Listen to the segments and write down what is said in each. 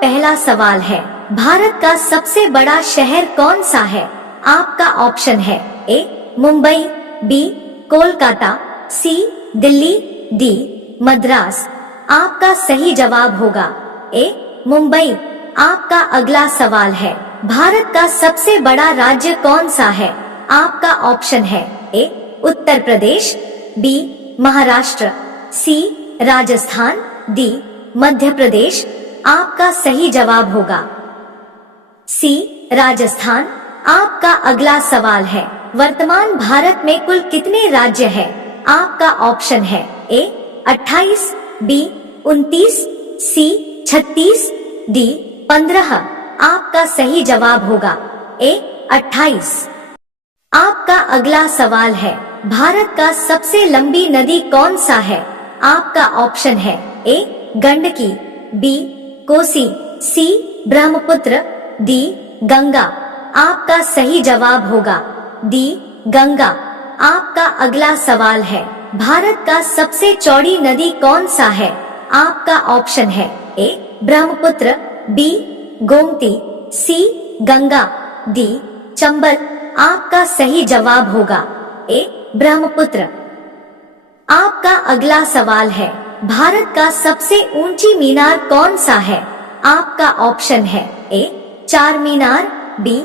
पहला सवाल है, भारत का सबसे बड़ा शहर कौन सा है? आपका ऑप्शन है ए मुंबई, बी कोलकाता, सी दिल्ली, डी मद्रास। आपका सही जवाब होगा ए मुंबई। आपका अगला सवाल है, भारत का सबसे बड़ा राज्य कौन सा है? आपका ऑप्शन है ए उत्तर प्रदेश, बी महाराष्ट्र, सी राजस्थान, डी मध्य प्रदेश। आपका सही जवाब होगा सी राजस्थान। आपका अगला सवाल है, वर्तमान भारत में कुल कितने राज्य हैं? आपका ऑप्शन है ए 28, बी 29, सी 36, डी 15। आपका सही जवाब होगा ए 28। आपका अगला सवाल है, भारत का सबसे लंबी नदी कौन सा है? आपका ऑप्शन है ए गंडकी, बी कोसी, सी ब्रह्मपुत्र, डी गंगा। आपका सही जवाब होगा डी गंगा। आपका अगला सवाल है, भारत का सबसे चौड़ी नदी कौन सा है? आपका ऑप्शन है ए ब्रह्मपुत्र, बी गोमती, सी गंगा, डी चंबल। आपका सही जवाब होगा ए ब्रह्मपुत्र। आपका अगला सवाल है, भारत का सबसे ऊंची मीनार कौन सा है? आपका ऑप्शन है ए चार मीनार, बी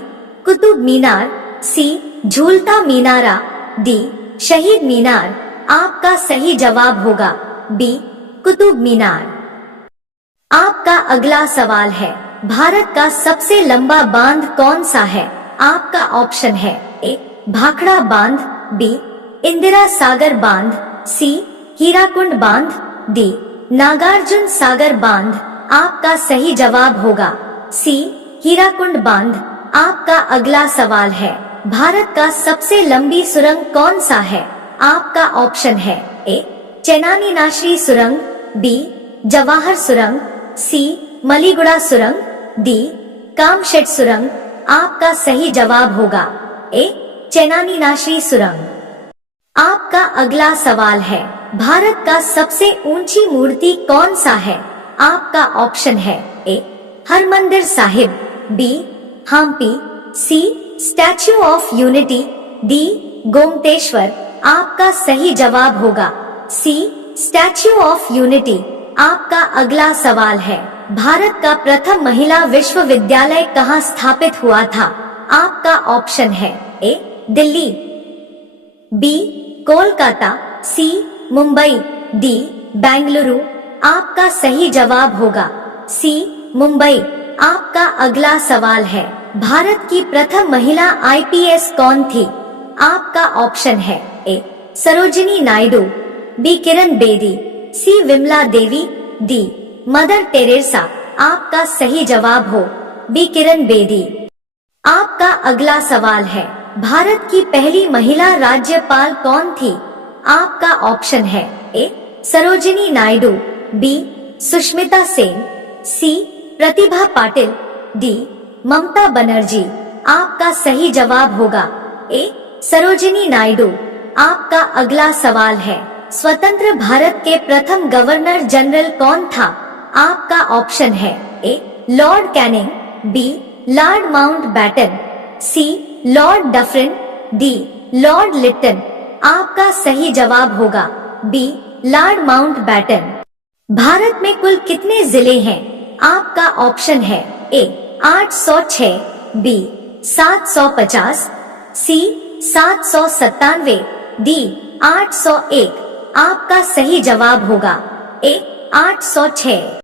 कुतुब मीनार, सी झूलता मीनारा, डी शहीद मीनार। आपका सही जवाब होगा बी कुतुब मीनार। आपका अगला सवाल है, भारत का सबसे लंबा बांध कौन सा है? आपका ऑप्शन है ए भाखड़ा बांध, बी इंदिरा सागर बांध, सी हीराकुंड बांध, डी नागार्जुन सागर बांध। आपका सही जवाब होगा सी हीराकुंड बांध। आपका अगला सवाल है, भारत का सबसे लंबी सुरंग कौन सा है? आपका ऑप्शन है ए चेनानी नाशरी सुरंग, बी जवाहर सुरंग, सी मलीगुड़ा सुरंग, डी कामशेट सुरंग। आपका सही जवाब होगा ए चेनानी नाशरी सुरंग। आपका अगला सवाल है, भारत का सबसे ऊंची मूर्ति कौन सा है? आपका ऑप्शन है A Harmandir Sahib, B Hampi, C Statue of Unity, D Gomateshwar. आपका सही जवाब होगा सी स्टैच्यू ऑफ यूनिटी। आपका अगला सवाल है, भारत का प्रथम महिला विश्वविद्यालय कहाँ स्थापित हुआ था? आपका ऑप्शन है ए दिल्ली, बी कोलकाता, सी मुंबई, डी बेंगलुरु। आपका सही जवाब होगा सी मुंबई। आपका अगला सवाल है, भारत की प्रथम महिला आईपीएस कौन थी? आपका ऑप्शन है ए सरोजिनी नायडू, बी किरण बेदी, सी Vimla Devi, D mother Teresa. आपका सही जवाब हो बी किरण बेदी। आपका अगला सवाल है, भारत की पहली महिला राज्यपाल कौन थी? आपका ऑप्शन है ए सरोजिनी नायडू, बी सुष्मिता सेन, सी प्रतिभा पाटिल, डी ममता बनर्जी। आपका सही जवाब होगा ए सरोजिनी नायडू। आपका अगला सवाल है, स्वतंत्र भारत के प्रथम गवर्नर जनरल कौन था? आपका ऑप्शन है A Lord Canning, B Lord Mountbatten, C Lord Dufferin, D Lord Lytton. आपका सही जवाब होगा बी लॉर्ड माउंटबैटन। भारत में कुल कितने जिले हैं? आपका ऑप्शन है ए 806, बी 750, सी 797, डी 801। आपका सही जवाब होगा ए 806।